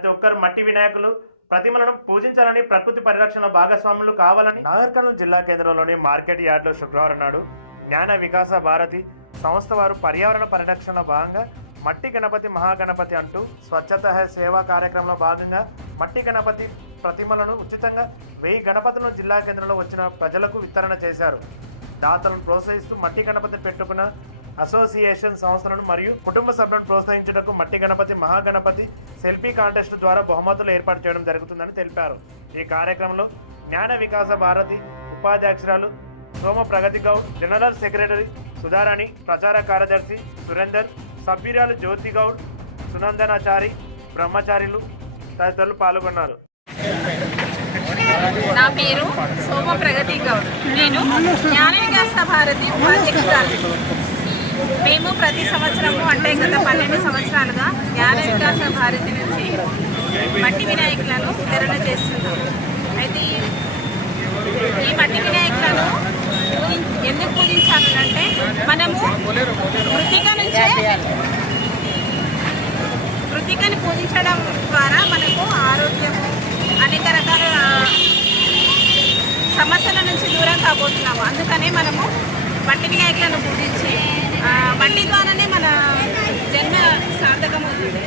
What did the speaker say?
ప్రతి ఒక్కరు మట్టి వినాయకులు. ప్రతిమలను పూజించాలని ప్రకృతి పరిరక్షణ భాగస్వాములు కావాలని నాగర్ కర్నూలు జిల్లా కేంద్రంలోని మార్కెట్ యార్డ్లో శుక్రవారం నాడు జ్ఞాన వికాస భారతి సంస్థ వారు పర్యావరణ పరిరక్షణ భాగంగా మట్టి గణపతి మహాగణపతి అంటూ స్వచ్ఛత సేవా కార్యక్రమంలో భాగంగా మట్టి గణపతి ప్రతిమలను ఉచితంగా వెయ్యి గణపతులను జిల్లా కేంద్రంలో వచ్చిన ప్రజలకు వితరణ చేశారు. దాతలను ప్రోత్సహిస్తూ మట్టి గణపతి పెట్టుకున్న అసోసియేషన్ సంస్థలను మరియు కుటుంబ సభ్యులను ప్రోత్సహించుటకు మట్టి గణపతి మహాగణపతి సెల్ఫీ కాంటెస్ట్ ద్వారా బహుమతులు ఏర్పాటు చేయడం జరుగుతుందని తెలిపారు. ఈ కార్యక్రమంలో జ్ఞాన వికాస భారతి ఉపాధ్యక్షురాలు సోమ ప్రగతి గౌడ్ జనరల్ సెక్రటరీ సుధారాణి ప్రచార కార్యదర్శి సురేందర్ సభ్యురాలు జ్యోతి గౌడ్ సునందనాచారి బ్రహ్మచారిలు తదితరులు పాల్గొన్నారు. నా పేరు సోమ ప్రగతి గౌడ్. నేను జ్ఞాన వికాస భారతి ఉపాధ్యక్షురాలు. మేము ప్రతి సంవత్సరము అంటే గత పన్నెండు సంవత్సరాలుగా జ్ఞాన వికాస భారతి నుంచి మట్టి వినాయకులను వితరణ చేస్తున్నాము అయితే ఈ- మట్టి వినాయకులను పూజి- ఎందుకు పూజించాలంటే మనము మృతిక నుంచే మృతికని పూజించడం ద్వారా మనకు ఆరోగ్యము అనేక రకాల సమస్యల నుంచి దూరం కాబోతున్నాము. అందుకనే మనము మట్టి వినాయకులను పూజించి ఆ, ద్వారానే మన జన్మ సార్థకం అవుతుంది